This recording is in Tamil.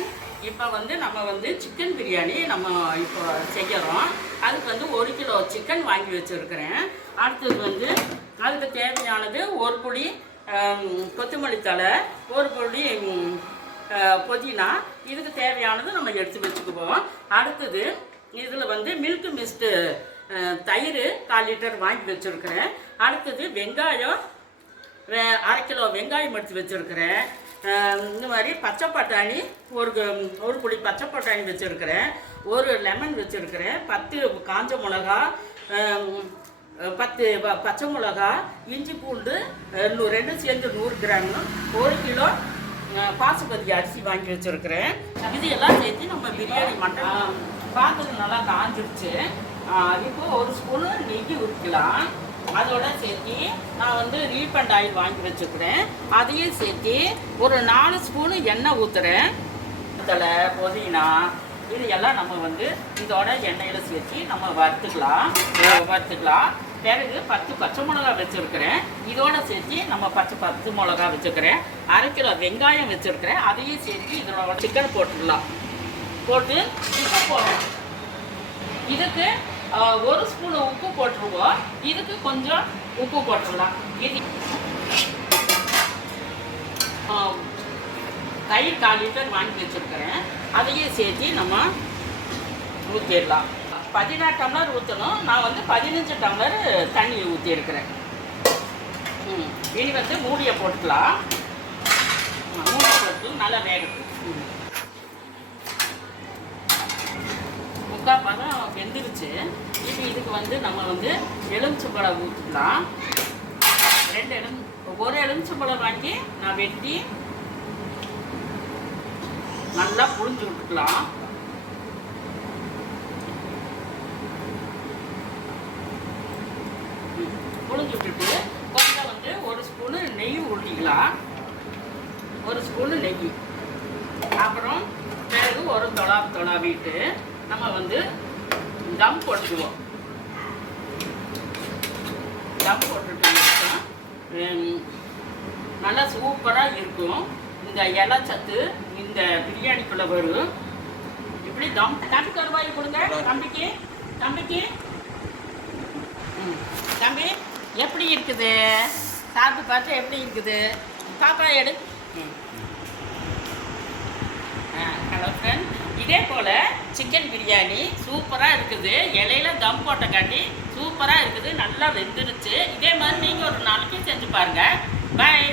ஃப்ரெண்ட். இப்போ நம்ம சிக்கன் பிரியாணி நம்ம இப்போ செய்கிறோம். அதுக்கு 1 கிலோ சிக்கன் வாங்கி வச்சுருக்கிறேன். அடுத்தது அதுக்கு தேவையானது 1 புடி கொத்தமல்லி தழை, 1 புடி புதினா. இதுக்கு தேவையானது நம்ம எடுத்து வச்சுக்குவோம். அடுத்தது இதில் மில்க் மிஸ்ட்டு தயிர் 1/4 லிட்டர் வாங்கி வச்சுருக்கிறேன். அடுத்தது வெங்காயம் 1/2 கிலோ வெங்காயம் எடுத்து வச்சுருக்கிறேன். இந்த மாதிரி பச்சை பட்டாணி ஒரு புடி பச்சை பட்டாணி வச்சுருக்கிறேன். 1 லெமன் வச்சுருக்கிறேன். 10 காஞ்ச மிளகா, 10 பச்சை மிளகா, இஞ்சி பூண்டு 2 சேர்ந்து 100 கிராம், 1 கிலோ பாசுபதி அரிசி வாங்கி வச்சுருக்கிறேன். இது எல்லாம் சேர்த்து நம்ம பிரியாணி மட்டன் பாத்திரம் நல்லா காஞ்சிருச்சு. இப்போ 1 ஸ்பூனு நெய் ஊற்றிக்கலாம். அதோட சேர்த்து நான் ரீஃபண்ட் ஆயில் வாங்கி வச்சுக்கிறேன். அதையும் சேர்த்து ஒரு 4 ஸ்பூனு எண்ணெய் ஊற்றுறேன். தழை, புதினா இது எல்லாம் நம்ம இதோட எண்ணெயில் சேர்த்து நம்ம வறுத்துக்கலாம். பிறகு 10 பச்சை மிளகா வச்சுருக்கிறேன். இதோட சேர்த்து நம்ம பச்சை மிளகா வச்சுக்கிறேன். 1/2 கிலோ வெங்காயம் வச்சுருக்கிறேன். அதையும் சேர்த்து இதோட சிக்கன் போட்டுடலாம். போட்டு சிக்கன் போடணும். இதுக்கு 1 ஸ்பூன் உப்பு போட்டுருவோம். இதுக்கு கொஞ்சம் உப்பு போட்டுடலாம். இது தயிர் 1/4 லிட்டர் வாங்கி வச்சுருக்கிறேன். அதையே சேர்த்து நம்ம ஊற்றிடலாம். 16 டம்ளர் ஊற்றணும். நான் 15 டம்ளர் தண்ணி ஊற்றிருக்கிறேன். இனி மூடியை போட்டுக்கலாம். மூடியை போட்டு நல்லா வேகட்டும். முக்கால் பதம் வெந்துருச்சு. இதுக்கு நம்ம எலுமிச்சம்பழம் ஊற்றிக்கலாம். 1 எலுமிச்சம்பழம் வாங்கி நான் வெட்டி நல்லா புழிஞ்சு விட்டுக்கலாம். புழிஞ்சு விட்டுட்டு கொஞ்சம் 1 ஸ்பூனு நெய் ஊற்றிக்கலாம். 1 ஸ்பூனு நெய். அப்புறம் பிறகு ஒரு தொலாவிட்டு நம்ம தம் போட்டுக்குவோம். தம் போட்டுட்டோம்னா நல்லா சூப்பராக இருக்கும். இந்த இலை சத்து இந்த பிரியாணிக்குள்ளே வரும். இப்படி தம்பி கருவாய் கொடுங்க. தம்பிக்கு தம்பி எப்படி இருக்குது? சாப்பிட்டு பார்த்து எப்படி இருக்குது? பாப்பா எடு. ஹலோ ஃப்ரெண்ட், இதே போல் சிக்கன் பிரியாணி சூப்பராக இருக்குது. இலையில தம் போட்டக்காட்டி சூப்பராக இருக்குது. நல்லா வெந்துருச்சு. இதே மாதிரி நீங்கள் ஒரு நாளைக்கு செஞ்சு பாருங்கள். பாய்.